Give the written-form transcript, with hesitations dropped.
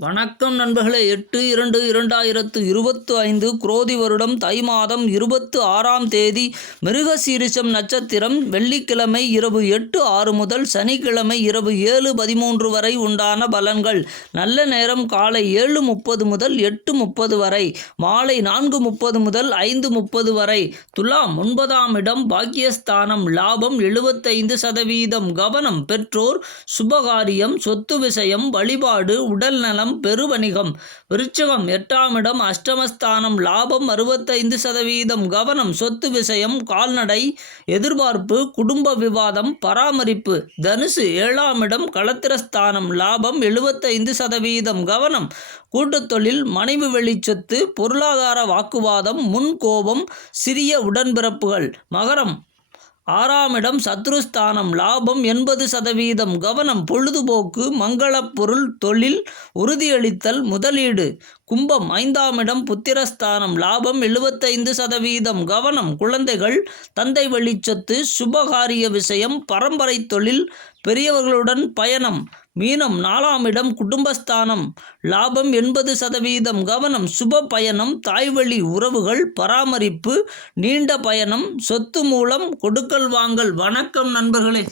வணக்கம் நண்பர்களே. 8/2/2025 குரோதி வருடம் தை மாதம் 26ஆம் தேதி மிருகசீரிஷம் நட்சத்திரம் வெள்ளிக்கிழமை இரவு 8:06 முதல் சனிக்கிழமை இரவு 7:13 வரை உண்டான பலன்கள். நல்ல நேரம் காலை 7:30 முதல் 8:30 வரை, மாலை 4:30 முதல் 5:30 வரை. துலாம் 9ஆம் இடம் பாக்கியஸ்தானம், லாபம் 75%. கவனம் பெற்றோர், சுபகாரியம், சொத்து விஷயம், வழிபாடு, உடல் நலம், பெருவணிகம். விருச்சிகம் 8ஆம் இடம் அஷ்டமஸ்தானம், லாபம் 65%. கவனம் சொத்து விஷயம், கால்நடை, எதிர்பார்ப்பு, குடும்ப விவாதம், பராமரிப்பு. தனுசு 7ஆம் இடம் களத்திரஸ்தானம், லாபம் 75%. கவனம் கூட்டுத்தொழில், மனைவி வெளிச்சொத்து, பொருளாதார வாக்குவாதம், முன் கோபம், சிறிய உடன்பிறப்புகள். மகரம் 6ஆம் இடம் சத்ருஸ்தானம், லாபம் 80%. கவனம் பொழுதுபோக்கு, மங்களப் பொருள், தொழில், உறுதியளித்தல், முதலீடு. கும்பம் 5ஆம் இடம் புத்திரஸ்தானம், லாபம் 75%. கவனம் குழந்தைகள், தந்தை வழிச்சொத்து, சுபகாரிய விஷயம், பரம்பரை தொழில், பெரியவர்களுடன் பயணம். மீனம் 4ஆம் இடம் குடும்பஸ்தானம், லாபம் 80%. கவனம் சுப பயணம், தாய்வழி உறவுகள், பராமரிப்பு, நீண்ட பயணம், சொத்து மூலம் கொடுக்கல் வாங்கல். வணக்கம் நண்பர்களே.